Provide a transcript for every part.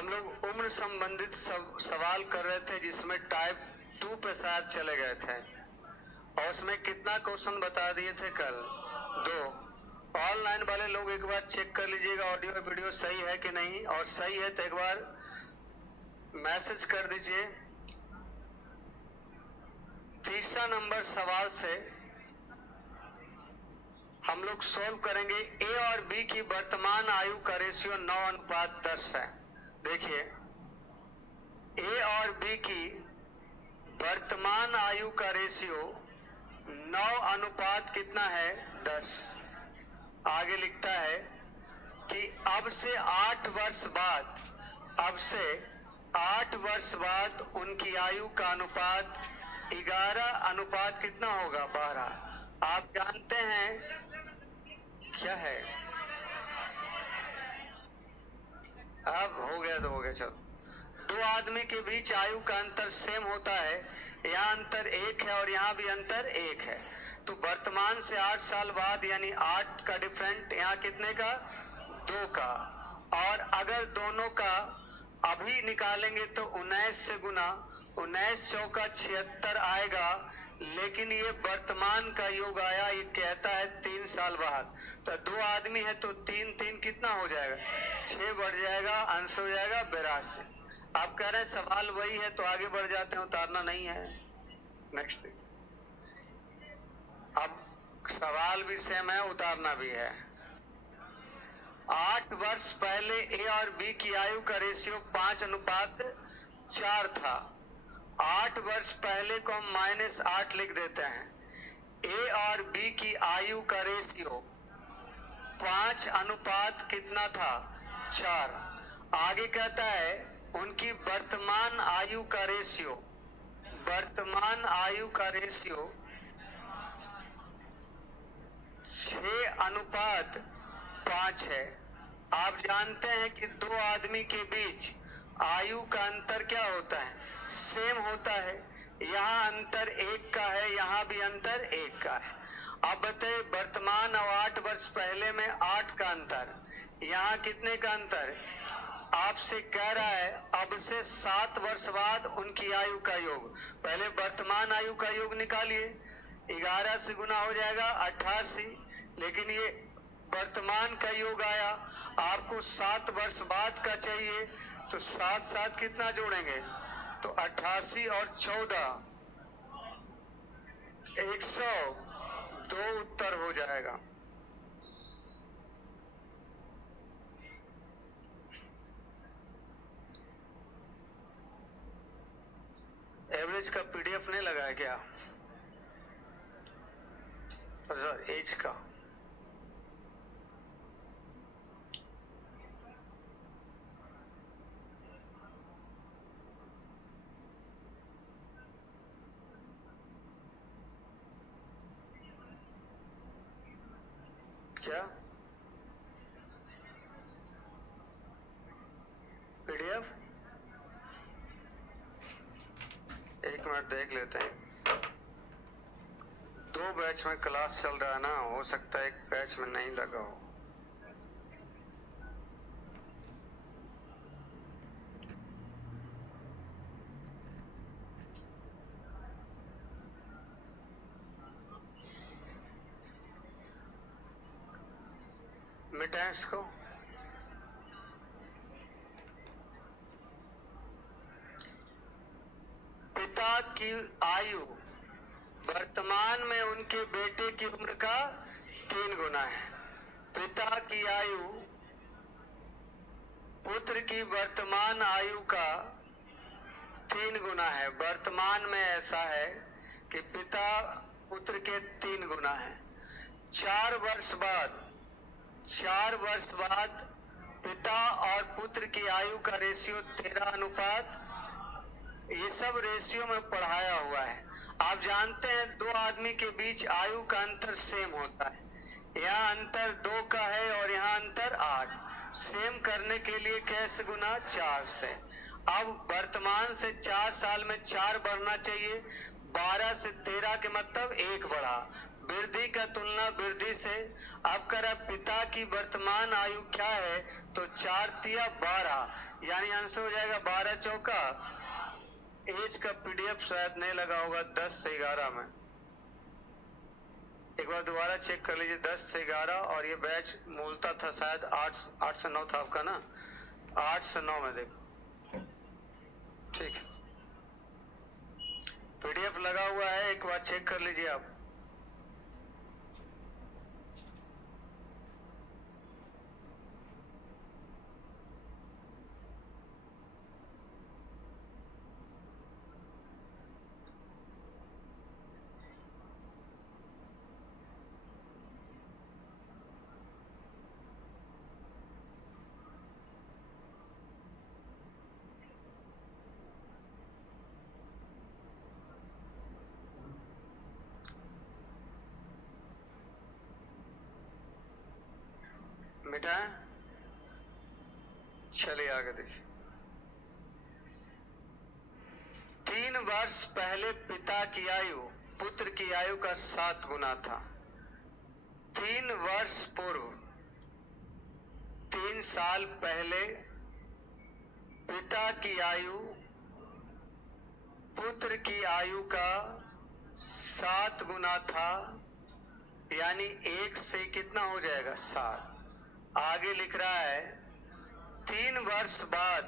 हम लोग उम्र संबंधित सवाल कर रहे थे जिसमें टाइप 2 पे शायद चले गए थे और उसमें कितना क्वेश्चन बता दिए थे कल? 2। ऑनलाइन वाले लोग एक बार चेक कर लीजिएगा ऑडियो वीडियो सही है कि नहीं, और सही है तो एक बार मैसेज कर दीजिए। तीसरा नंबर सवाल से हम लोग सोल्व करेंगे। ए और बी की वर्तमान आयु का रेशियो 9:10 है। देखिए, ए और बी की वर्तमान आयु का रेशियो 9 कितना है? 10। आगे लिखता है कि अब से 8 वर्ष बाद उनकी आयु का अनुपात 11 कितना होगा? 12। आप जानते हैं क्या है? अब हो गया तो हो गया। चलो, दो आदमी के बीच आयु का अंतर सेम होता है। यहाँ अंतर 1 है और यहाँ भी अंतर 1 है, तो वर्तमान से 8 साल बाद यानी 8 का डिफरेंट यहाँ कितने का? 2 का। और अगर दोनों का अभी निकालेंगे तो 19 से गुना, 19 चौका 76 आएगा, लेकिन ये वर्तमान का योग आया, ये कहता है 3 साल बाद। तो 2 आदमी है तो 3 3 कितना हो जाएगा? 6 बढ़ जाएगा, अंश हो जाएगा 82। आप कह रहे हैं सवाल वही है तो आगे बढ़ जाते हैं, उतारना नहीं है। नेक्स्ट। अब सवाल भी सेम है, उतारना भी है। 8 वर्ष पहले ए और बी की आयु का रेशियो 5:4 था। 8 वर्ष पहले को हम -8 लिख देते हैं। ए और बी की आयु का रेशियो 5 कितना था? 4। आगे कहता है उनकी वर्तमान आयु का रेशियो 6:5 है। आप जानते हैं कि 2 आदमी के बीच आयु का अंतर क्या होता है? सेम होता है। यहाँ अंतर 1 का है, यहाँ भी अंतर 1 का है। अब बताइए, वर्तमान और 8 वर्ष पहले में 8 का अंतर, यहाँ कितने का अंतर? आपसे कह रहा है अब से 7 वर्ष बाद उनकी आयु का योग। पहले वर्तमान आयु का योग निकालिए, 11 से गुना हो जाएगा 88, लेकिन ये वर्तमान का योग आया, आपको 7 वर्ष बाद का चाहिए, तो 7 7 कितना जोड़ेंगे? तो 88 और 14 102 उत्तर हो जाएगा। एवरेज का पीडीएफ नहीं लगा है क्या? एज का क्या पीडीएफ? एक मिनट देख लेते हैं। 2 बैच में क्लास चल रहा है ना, हो सकता है एक बैच में नहीं लगा हो। मिटाएं इसको। पिता की आयु वर्तमान में उनके बेटे की उम्र का 3 गुना है। पिता की आयु पुत्र की वर्तमान आयु का 3 गुना है। वर्तमान में ऐसा है कि पिता पुत्र के 3 गुना है। 4 वर्ष बाद पिता और पुत्र की आयु का रेशियो 13:। ये सब रेशियो में पढ़ाया हुआ है। आप जानते हैं 2 आदमी के बीच आयु का अंतर सेम होता है। यहाँ अंतर 2 का है और यहाँ अंतर 8। सेम करने के लिए कैसे गुना? 4 से। अब वर्तमान से 4 साल में 4 बढ़ना चाहिए। 12 से 13 के मतलब 1 बढ़ा। वृद्धि का तुलना वृद्धि से। अब करा पिता की वर्तमान आयु क्या है, तो 4 तिया 12, यानी आंसर हो जाएगा 12 चौका। एज का पीडीएफ शायद नहीं लगा होगा 10 से 11 में, एक बार दोबारा चेक कर लीजिए। 10 से 11 और ये बैच मूलता था शायद 8 से 9 था आपका ना, 8 से 9 में देखो, ठीक है। पीडीएफ लगा हुआ है, एक बार चेक कर लीजिए आप। मिटा, चलिए आगे देखिए। 3 वर्ष पहले पिता की आयु पुत्र की आयु का 7 गुना था। 3 वर्ष पूर्व, 3 साल पहले पिता की आयु पुत्र की आयु का 7 गुना था, यानी 1 से कितना हो जाएगा 7। आगे लिख रहा है 3 वर्ष बाद,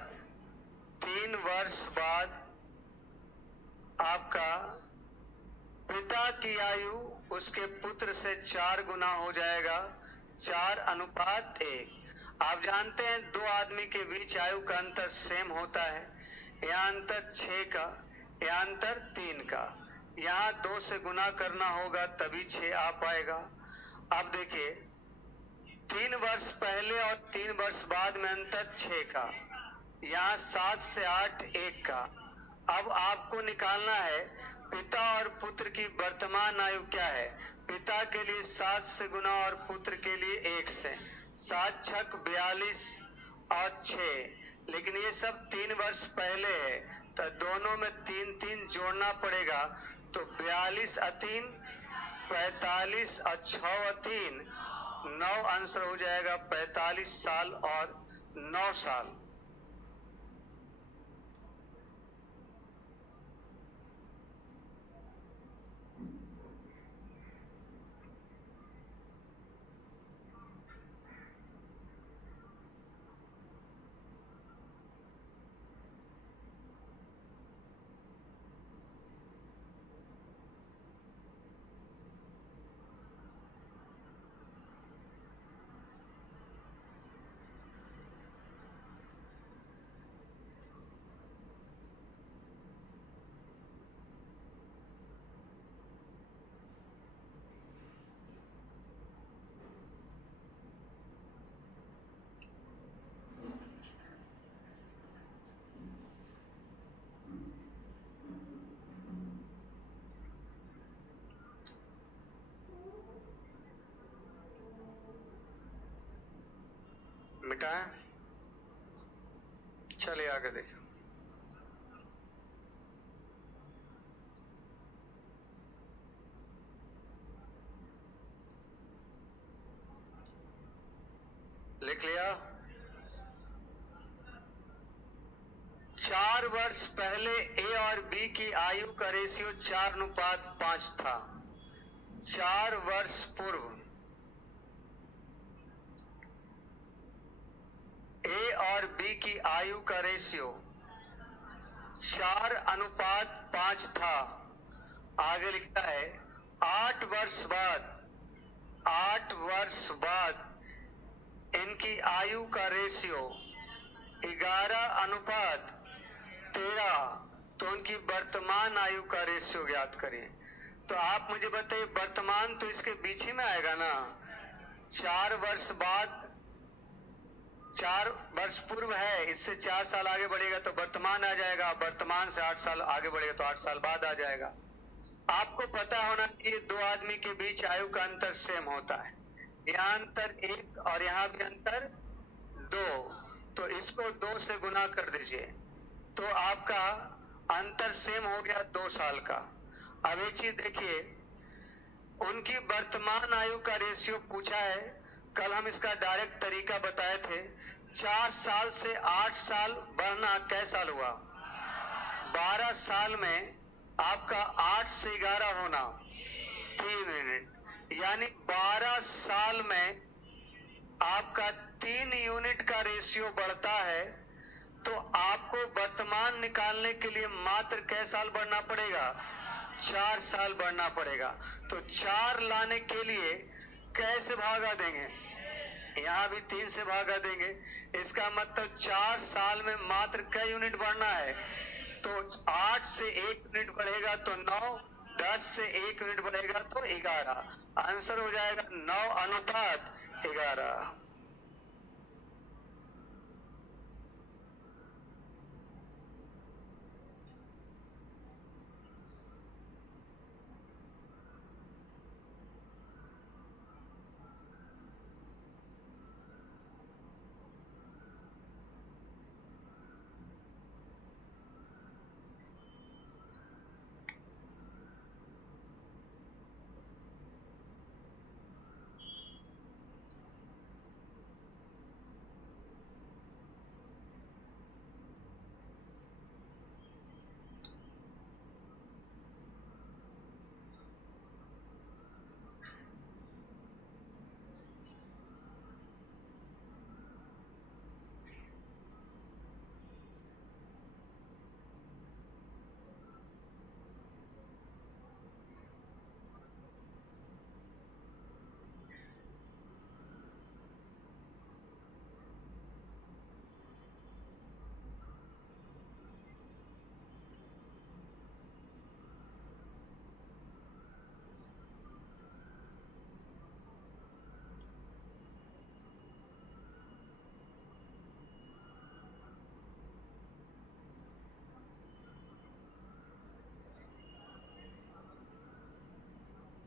3 वर्ष बाद आपका पिता की आयु उसके पुत्र से 4 गुना हो जाएगा, 4:1। आप जानते हैं 2 आदमी के बीच आयु का अंतर सेम होता है, यहाँ अंतर 6 का, यहाँ अंतर 3 का, यहाँ 2 से गुना करना होगा तभी 6 आ पाएगा। अब देखिए 3 वर्ष पहले और 3 वर्ष बाद में अंतर 6 का, यहाँ 7 से 8 1 का। अब आपको निकालना है पिता और पुत्र की वर्तमान आयु क्या है। पिता के लिए 7 से गुना और पुत्र के लिए 1 से। 7 छक 42 और 6, लेकिन ये सब 3 वर्ष पहले है, तो दोनों में 3 3 जोड़ना पड़ेगा, तो 42 3 45 और 6 3 9, आंसर हो जाएगा 45 साल और 9 साल। मिटाएं, चलिए आगे देखो। लिख लिया। 4 वर्ष पहले ए और बी की आयु का रेशियो 4:5 था। 4 वर्ष पूर्व ए और बी की आयु का रेशियो 4:5 था। आगे लिखता है 8 वर्ष बाद, 8 वर्ष बाद इनकी आयु का रेशियो 11:13, तो उनकी वर्तमान आयु का रेशियो ज्ञात करिए। तो आप मुझे बताइए, वर्तमान तो इसके बीच ही में आएगा ना। 4 वर्ष बाद, 4 वर्ष पूर्व है, इससे 4 साल आगे बढ़ेगा तो वर्तमान आ जाएगा, वर्तमान से 8 साल आगे बढ़ेगा तो 8 साल बाद आ जाएगा। आपको पता होना चाहिए 2 आदमी के बीच आयु का अंतर सेम होता है, यहाँ अंतर 1 और यहाँ भी अंतर 2, तो इसको 2 से गुना कर दीजिए, तो आपका अंतर सेम हो गया 2 साल का। अब एक चीज देखिए, उनकी वर्तमान आयु का रेशियो पूछा है। कल हम इसका डायरेक्ट तरीका बताए थे। 4 साल से 8 साल बढ़ना कै साल हुआ? 12 साल में आपका 8 से 11 होना 3 यूनिट, यानी 12 साल में आपका 3 यूनिट का रेशियो बढ़ता है। तो आपको वर्तमान निकालने के लिए मात्र कै साल बढ़ना पड़ेगा? 4 साल बढ़ना पड़ेगा। तो 4 लाने के लिए कैसे भागा देंगे? यहाँ भी 3 से भागा देंगे। इसका मतलब 4 साल में मात्र कै यूनिट बढ़ना है? तो 8 से 1 यूनिट बढ़ेगा तो 9, 10 से 1 यूनिट बढ़ेगा तो 11। आंसर हो जाएगा 9:11।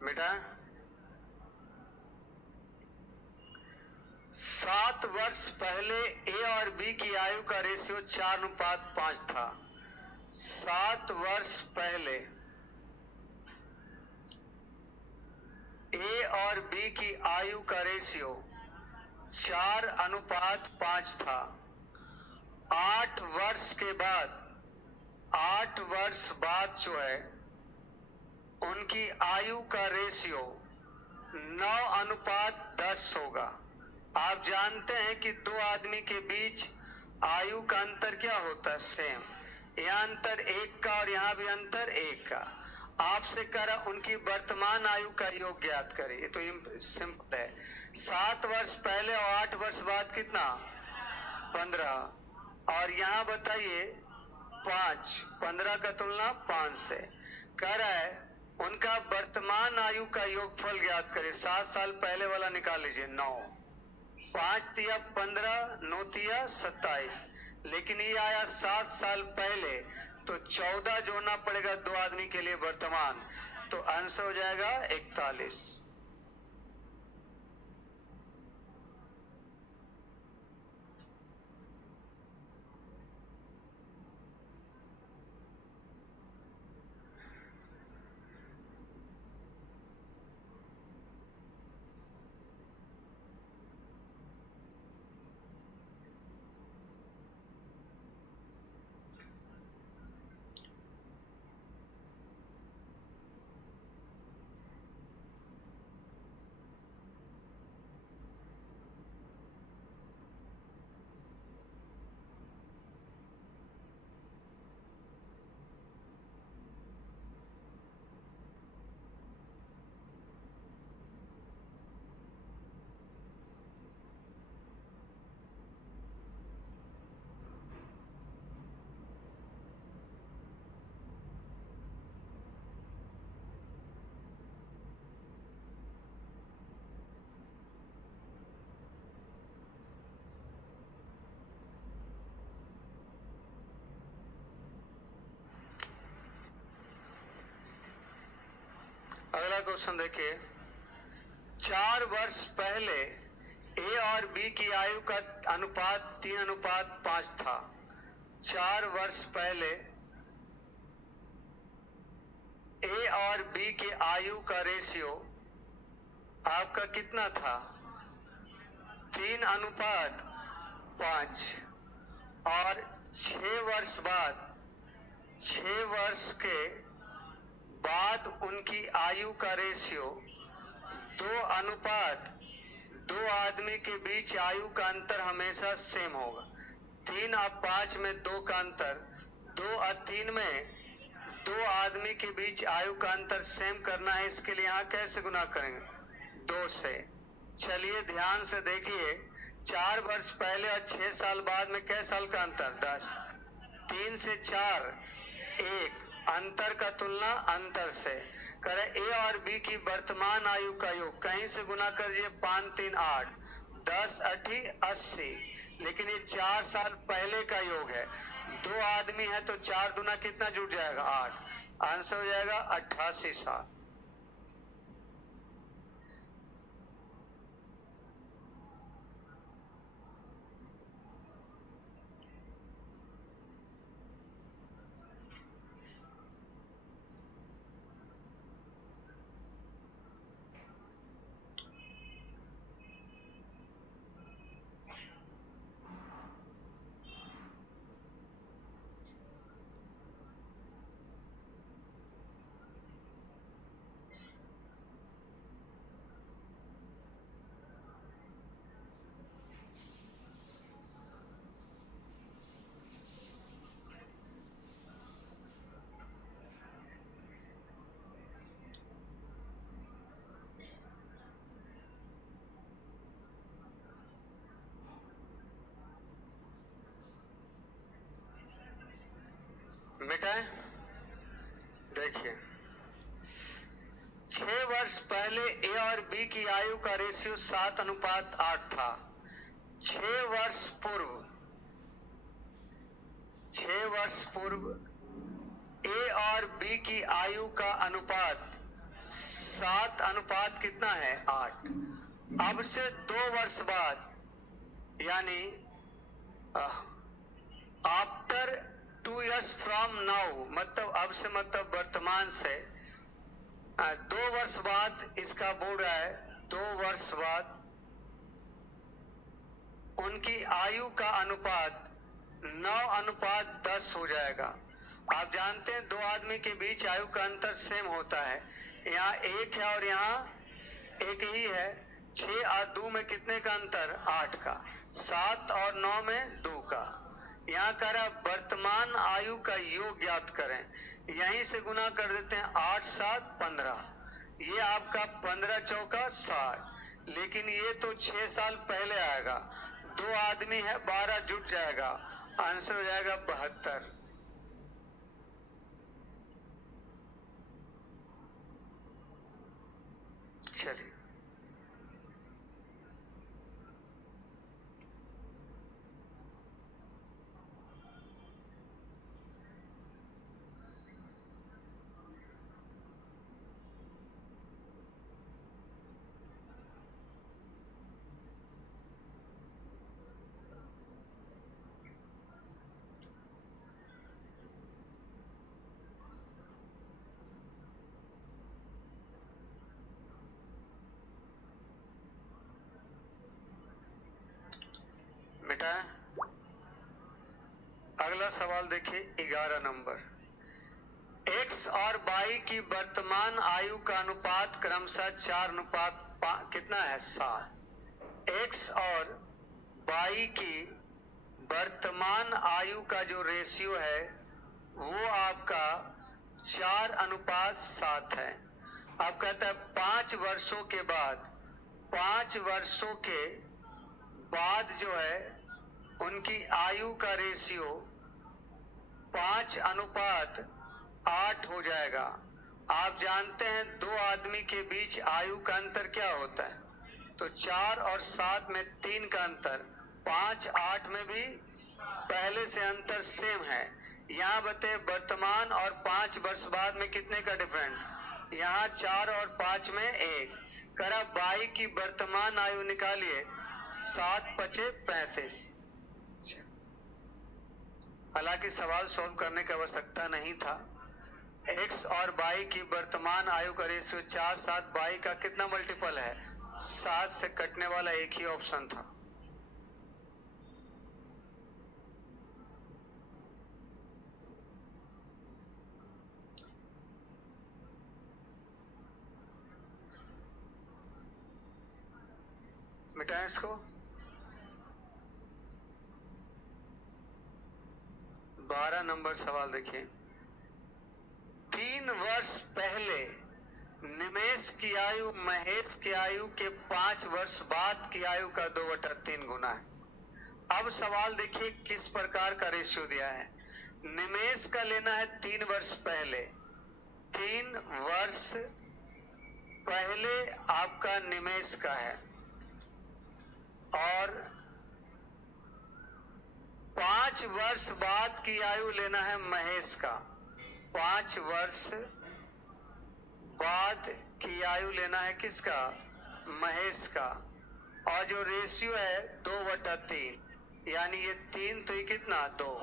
बेटा 7 वर्ष पहले ए और बी की आयु का रेशियो 4:5 था। 7 वर्ष पहले ए और बी की आयु का रेशियो 4:5 था। 8 वर्ष के बाद, 8 वर्ष बाद जो है उनकी आयु का रेशियो 9:10 होगा। आप जानते हैं कि दो आदमी के बीच आयु का अंतर क्या होता है? सेम। यहाँ अंतर 1 का और यहाँ भी अंतर 1 का। आपसे कह रहा उनकी वर्तमान आयु का योग ज्ञात करें। ये तो सिंपल है। 7 वर्ष पहले और 8 वर्ष बाद कितना? 15। और यहाँ बताइए 5, 15 का तुलना 5 से। कह रहा है उनका वर्तमान आयु का योगफल ज्ञात करें। 7 साल पहले वाला निकाल लीजिए। 9, 5 तिया 15, 9 तिया 27। लेकिन ये आया 7 साल पहले, तो 14 जोड़ना पड़ेगा दो आदमी के लिए वर्तमान। तो आंसर हो जाएगा 41। अगला क्वेश्चन देखिए। 4 वर्ष पहले ए और बी की आयु का अनुपात 3:5 था। 4 वर्ष पहले ए और बी के आयु का रेशियो आपका कितना था? 3:5। और 6 वर्ष बाद, 6 वर्ष के बाद उनकी आयु का रेशियो 2:2। आदमी के बीच आयु का अंतर हमेशा सेम होगा। 3 और 5 में 2 का अंतर, 2 और 3 में 2 आदमी के बीच आयु का अंतर सेम करना है। इसके लिए यहाँ कैसे गुना करेंगे? 2 से। चलिए ध्यान से देखिए, 4 वर्ष पहले और 6 साल बाद में कै साल का अंतर? 10। 3 से 4 1, अंतर का तुलना अंतर से। करे ए और बी की वर्तमान आयु का योग, कहीं से गुना कर दिए, 5 3 8, 10 8 80। लेकिन ये 4 साल पहले का योग है। 2 आदमी है तो 4 दूना कितना जुड़ जाएगा? 8। आंसर हो जाएगा 88 साल। मिटाए? देखिए, 6 वर्ष पहले ए और बी की आयु का रेशियो 7:8 था। 6 वर्ष पूर्व, 6 वर्ष पूर्व ए और बी की आयु का अनुपात 7 अनुपात कितना है? 8। अब से 2 वर्ष बाद, यानी आफ्टर 2 years फ्रॉम नाउ, मतलब अब से मतलब वर्तमान से 2 वर्ष बाद इसका बोल रहा है। 2 वर्ष बाद उनकी आयु का अनुपात 9:10 हो जाएगा। आप जानते हैं 2 आदमी के बीच आयु का अंतर सेम होता है। यहाँ 1 है और यहाँ 1 ही है। 6 और 2 में कितने का अंतर? 8 का। 7 और 9 में 2 का। यहाँ कह रहा वर्तमान आयु का योग ज्ञात करें। यहीं से गुना कर देते हैं। 8 7 15, ये आपका 15 चौका 60। लेकिन ये तो 6 साल पहले आएगा। 2 आदमी है, 12 जुट जाएगा। आंसर हो जाएगा 72। चलिए, मिटाए? अगला सवाल देखिए, 11 नंबर। x और y की वर्तमान आयु का अनुपात क्रमशः 4:5 कितना है? 7। x और y की वर्तमान आयु का जो रेशियो है वो आपका 4:7 है। अब कहता है 5 वर्षों के बाद, 5 वर्षों के बाद जो है उनकी आयु का रेशियो 5:8 हो जाएगा। आप जानते हैं 2 आदमी के बीच आयु का अंतर क्या होता है? तो 4 और 7 में 3 का अंतर, 5 8 में भी पहले से अंतर सेम है। यहाँ बते वर्तमान और 5 वर्ष बाद में कितने का डिफरेंट? यहाँ 4 और 5 में 1। करा बाई की वर्तमान आयु निकालिए, 7 5 35। हालांकि सवाल सॉल्व करने की आवश्यकता नहीं था। x और y की वर्तमान आयु का रेशियो 4 7, y का कितना मल्टीपल है? 7 से कटने वाला एक ही ऑप्शन था। मिटाएं इसको। 12 नंबर सवाल देखिए। 3 वर्ष पहले निमेश की आयु महेश की आयु के 5 वर्ष बाद की आयु का 2/3 गुना है। अब सवाल देखिए किस प्रकार का रेशियो दिया है। निमेश का लेना है 3 वर्ष पहले। 3 वर्ष पहले आपका निमेश का है और 5 वर्ष बाद की आयु लेना है महेश का। 5 वर्ष बाद की आयु लेना है किसका? महेश का। और जो रेशियो है 2/3, यानी ये 3 तो ये कितना 2।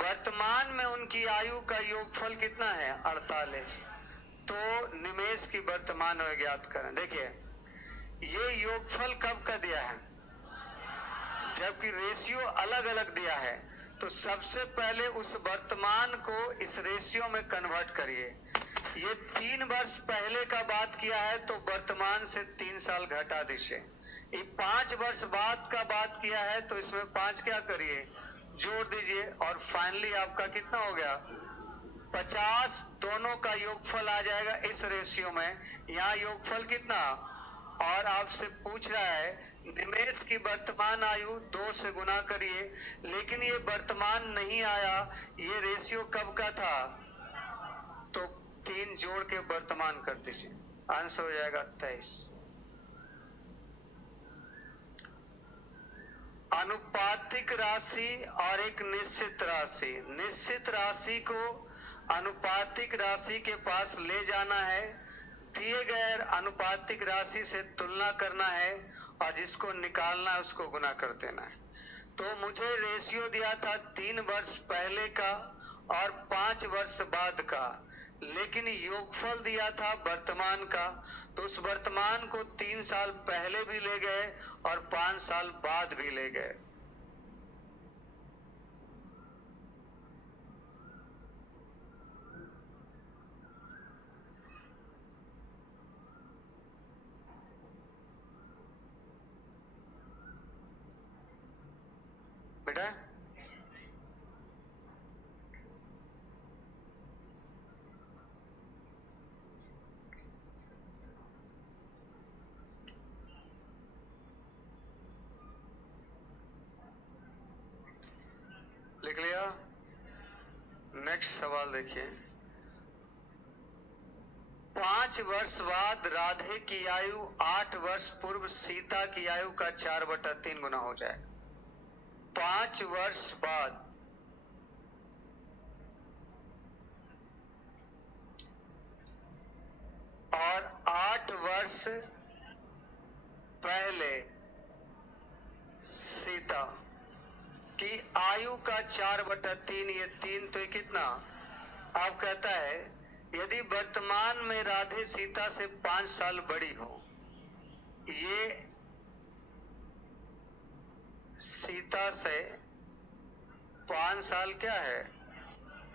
वर्तमान में उनकी आयु का योगफल कितना है? 48। तो निमेश की वर्तमान आयु ज्ञात करें। देखिए ये योगफल कब का दिया है? जबकि रेशियो अलग अलग दिया है। तो सबसे पहले उस वर्तमान को इस रेशियो में कन्वर्ट करिए। ये 3 वर्ष पहले का बात किया है तो वर्तमान से 3 साल घटा दीजिए। ये 5 वर्ष बाद का बात किया है तो इसमें 5 क्या करिए? जोड़ दीजिए और फाइनली आपका कितना हो गया? 50। दोनों का योगफल आ जाएगा इस रेशियो में। यहाँ योगफल कितना? और आपसे पूछ रहा है निमेश की वर्तमान आयु 2 से गुना करिए, लेकिन ये वर्तमान नहीं आया। ये रेशियो कब का था? तो 3 जोड़ के वर्तमान कर दीजिए, आंसर हो जाएगा 23। अनुपातिक राशि और एक निश्चित राशि। निश्चित राशि को अनुपातिक राशि के पास ले जाना है, दिए गए अनुपातिक राशि से तुलना करना है और जिसको निकालना है उसको गुना कर देना है। तो मुझे रेशियो दिया था 3 वर्ष पहले का और 5 वर्ष बाद का, लेकिन योगफल दिया था वर्तमान का। तो उस वर्तमान को 3 साल पहले भी ले गए और 5 साल बाद भी ले गए। बेटा लिख लिया? नेक्स्ट सवाल देखिए। 5 वर्ष बाद राधे की आयु 8 वर्ष पूर्व सीता की आयु का 4/3 गुना हो जाए। 5 वर्ष बाद और 8 वर्ष पहले सीता की आयु का 4/3। ये 3 तो कितना? आप कहता है यदि वर्तमान में राधे सीता से 5 साल बड़ी हो, ये सीता से 5 साल क्या है,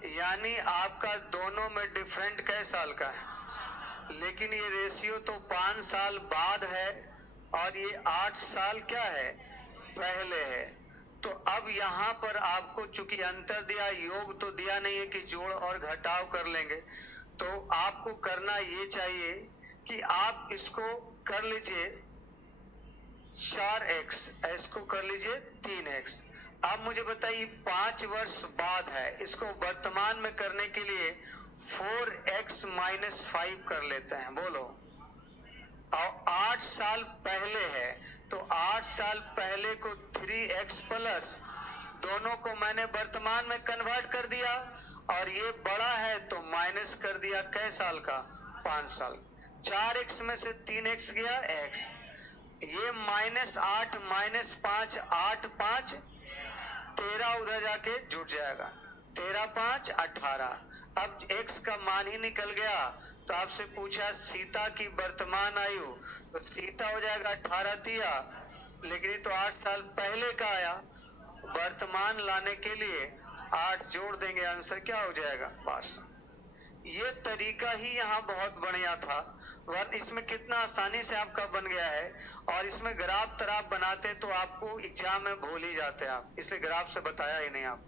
यानी आपका दोनों में डिफरेंट कै साल का है। लेकिन ये रेशियो तो 5 साल बाद है और ये 8 साल क्या है? पहले है। तो अब यहाँ पर आपको चूंकि अंतर दिया, योग तो दिया नहीं है कि जोड़ और घटाव कर लेंगे, तो आपको करना ये चाहिए कि आप इसको कर लीजिए 4x, इसको कर लीजिए 3x। अब मुझे बताइए 5 वर्ष बाद है, इसको वर्तमान में करने के लिए 4x - 5 कर लेते हैं। बोलो। और 8 साल पहले है तो 8 साल पहले को 3x प्लस, दोनों को मैंने वर्तमान में कन्वर्ट कर दिया और ये बड़ा है तो माइनस कर दिया कै साल का? 5 साल। 4x में से 3x गया x, ये -8 - 5 8 5 13 उधर जाके जुड़ जाएगा, 13 5 18। अब x का मान ही निकल गया तो आपसे पूछा सीता की वर्तमान आयु, तो सीता हो जाएगा 18 तिया, लेकिन ये तो 8 साल पहले का आया। वर्तमान लाने के लिए 8 जोड़ देंगे, आंसर क्या हो जाएगा 12। ये तरीका ही यहाँ बहुत बढ़िया था, वरना इसमें कितना आसानी से आपका बन गया है। और इसमें ग्राफ तराफ बनाते तो आपको एग्जाम में भूल ही जाते आप, इसलिए ग्राफ से बताया ही नहीं आप।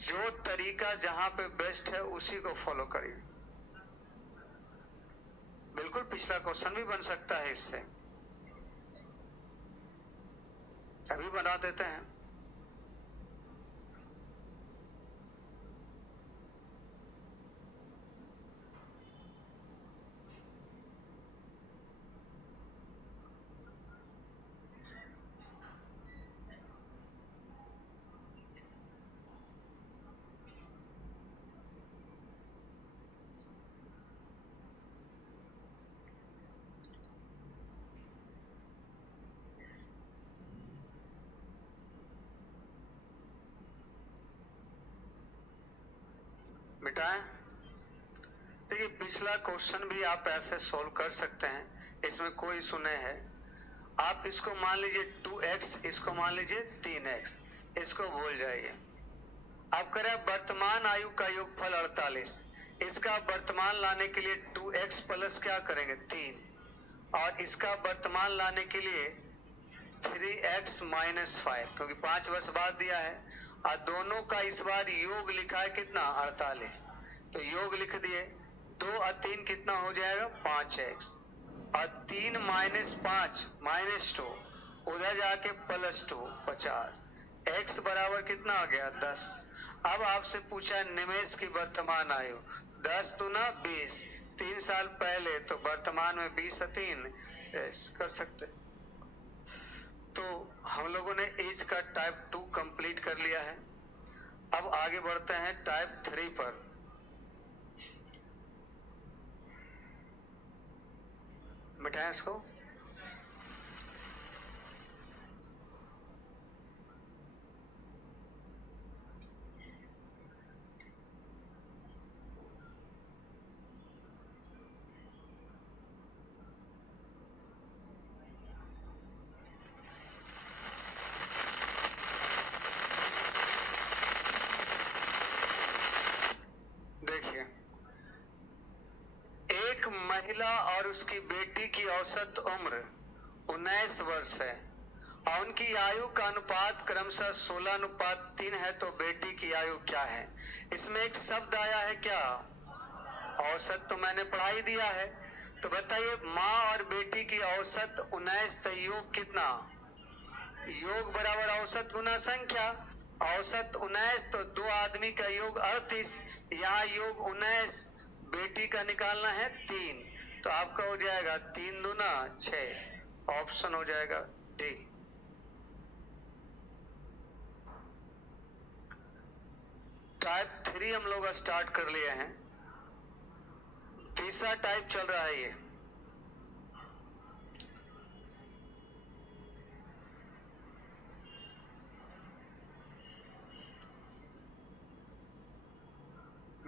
जो तरीका जहां पे बेस्ट है उसी को फॉलो करिए। बिल्कुल पिछला क्वेश्चन भी बन सकता है इससे, अभी बना देते हैं। मिटाएं। देखिए पिछला क्वेश्चन भी आप ऐसे सोल्व कर सकते हैं, इसमें कोई इशू नहीं है। आप इसको मान लीजिए 2x, इसको मान लीजिए 3x, इसको भूल जाइए। अब करें वर्तमान आयु का योगफल 48, इसका वर्तमान लाने के लिए 2x प्लस क्या करेंगे 3, और इसका वर्तमान लाने के लिए 3x माइनस 5, क्योंकि 5 वर्ष बाद दिया है। और दोनों का इस बार योग लिखा है कितना 48, तो योग लिख दिए। 2 और 3 कितना हो जाएगा 5x, और 3 माइनस 5 माइनस 2, उधर जाके प्लस 2 50, x बराबर कितना आ गया 10। अब आपसे पूछा निमेश की वर्तमान आयु, 10 दूना 20, 3 साल पहले, तो वर्तमान में 20 और 3 कर सकते। तो हम लोगों ने एज का टाइप 2 कंप्लीट कर लिया है। अब आगे बढ़ते हैं टाइप 3 पर। मिटाएं इसको। देखिए एक महिला और उसकी बेटी की औसत उम्र 19 वर्ष है, और उनकी आयु का अनुपात क्रमशः 16:3 है, तो बेटी की आयु क्या है। इसमें एक शब्द आया है क्या, औसत, तो मैंने पढ़ा ही दिया है। तो बताइए माँ और बेटी की औसत 19, तो योग कितना, योग बराबर औसत गुना संख्या। औसत 19, तो 2 आदमी का योग 38, यहाँ योग 19, बेटी का निकालना है 3, तो आपका हो जाएगा 3 दूना 6, ऑप्शन हो जाएगा डी। टाइप 3 हम लोग स्टार्ट कर लिए हैं, तीसरा टाइप चल रहा है ये।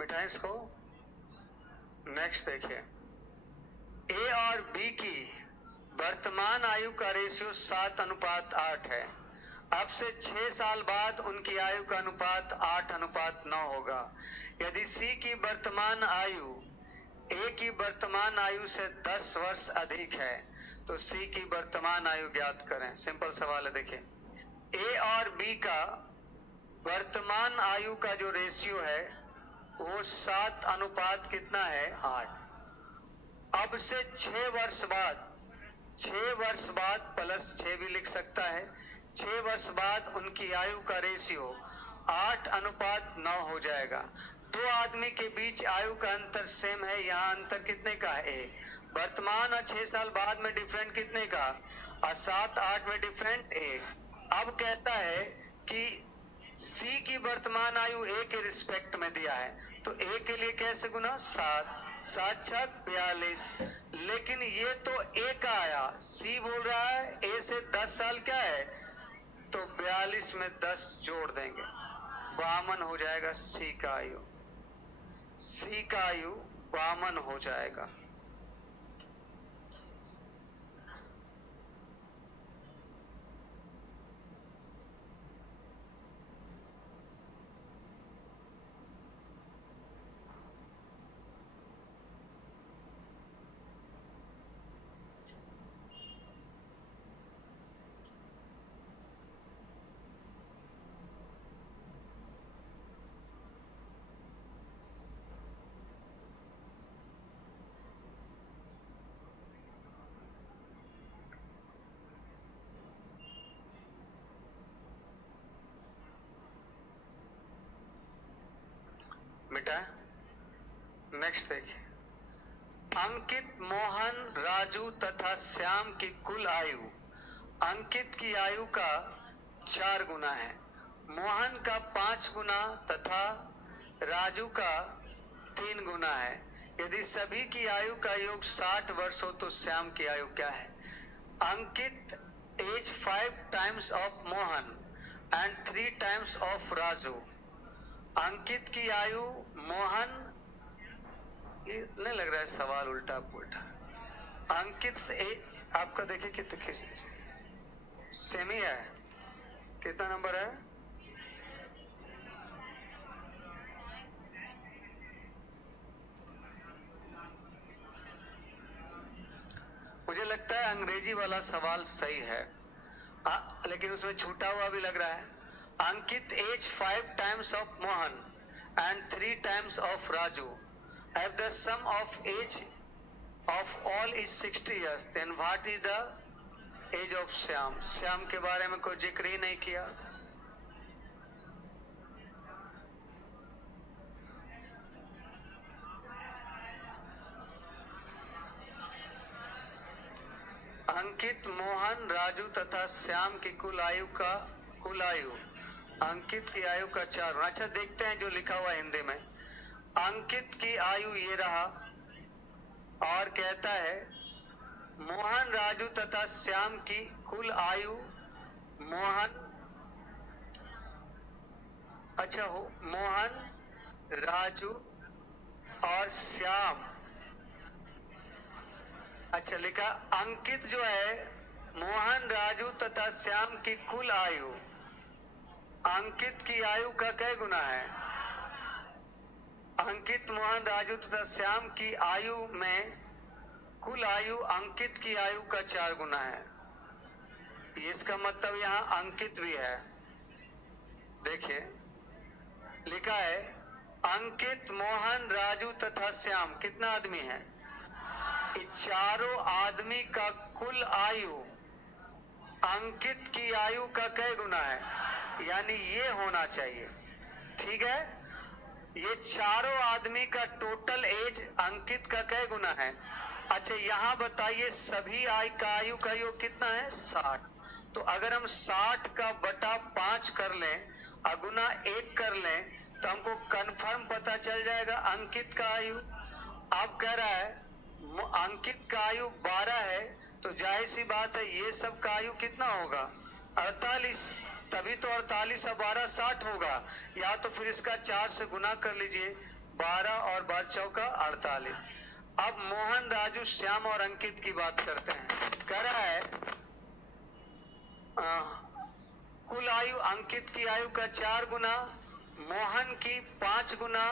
मिटाएं इसको। नेक्स्ट देखिए, ए और बी की वर्तमान आयु का रेशियो 7:8 है। अब से 6 साल बाद उनकी आयु का अनुपात 8:9 होगा। यदि सी की वर्तमान आयु ए की वर्तमान आयु से 10 वर्ष अधिक है, तो सी की वर्तमान आयु ज्ञात करें। सिंपल सवाल है। देखिए ए और बी का वर्तमान आयु का जो रेशियो है वो 7 अनुपात कितना है 8। अब से 6 वर्ष बाद, 6 वर्ष बाद प्लस 6 भी लिख सकता है, 6 वर्ष बाद उनकी आयु का रेशियो 8:9 हो जाएगा। 2 आदमी के बीच आयु का अंतर सेम है, यहाँ अंतर कितने का है 1। वर्तमान और 6 साल बाद में डिफरेंट कितने का, और 7-8 में डिफरेंट 1। अब कहता है कि सी की वर्तमान आयु ए के रिस्पेक्ट में दिया है, तो ए के लिए कैसे गुना 7, 7×7 42। लेकिन ये तो ए का आया, सी बोल रहा है ए से 10 साल क्या है, तो 42 में 10 जोड़ देंगे, 52 हो जाएगा सी का आयु। सी का आयु 52 हो जाएगा। बेटा नेक्स्ट देखिए, अंकित, मोहन, राजू तथा श्याम की कुल आयु अंकित की आयु का 4 गुना है, मोहन का 5 गुना तथा राजू का 3 गुना है। यदि सभी की आयु का योग 60 वर्ष हो तो श्याम की आयु क्या है? Ankit as 5 times of Mohan and 3 times of Raju. Ankit की आयु मोहन, ये नहीं लग रहा है सवाल उल्टा पुल्टा। अंकित से आपका देखिए कितने सेम ही है, कितना नंबर है? मुझे लगता है अंग्रेजी वाला सवाल सही है, लेकिन उसमें छूटा हुआ भी लग रहा है। Ankit as 5 times of Mohan and 3 times of Raju. If the sum of age of all is 60 years, then what is the age of Shyam? Shyam के बारे में कोई जिक्र ही नहीं किया। अंकित, मोहन, राजू तथा श्याम की कुल आयु अंकित की आयु का 4। अच्छा देखते हैं जो लिखा हुआ हिंदी में। अंकित की आयु ये रहा और कहता है मोहन, राजू तथा श्याम की कुल आयु, मोहन, अच्छा हो, मोहन, राजू और श्याम। अच्छा लिखा अंकित जो है मोहन, राजू तथा श्याम की कुल आयु अंकित की आयु का कै गुना है? अंकित, मोहन, राजू तथा श्याम की आयु में कुल आयु अंकित की आयु का 4 गुना है। इसका मतलब यहाँ अंकित भी है। देखिए लिखा है अंकित, मोहन, राजू तथा श्याम, कितना आदमी है? चारों आदमी का कुल आयु अंकित की आयु का कै गुना है? यानी ये होना चाहिए, ठीक है। ये चारों आदमी का टोटल एज अंकित का कै गुना है? अच्छा यहाँ बताइए सभी आयु का योग कितना है? 60। तो अगर हम 60 का बटा 5 कर लें और गुना 1 कर लें तो हमको कंफर्म पता चल जाएगा अंकित का आयु। अब कह रहा है अंकित का आयु 12 है, तो जाहिर सी बात है ये सब का आयु कितना होगा? 48। तभी तो 48 और 12 60 होगा, या तो फिर इसका 4 से गुना कर लीजिए, 12 और 12 चौका 48। अब मोहन, राजू, श्याम और अंकित की बात करते हैं। कह रहा है कुल आयु अंकित की आयु का 4 गुना, मोहन की 5 गुना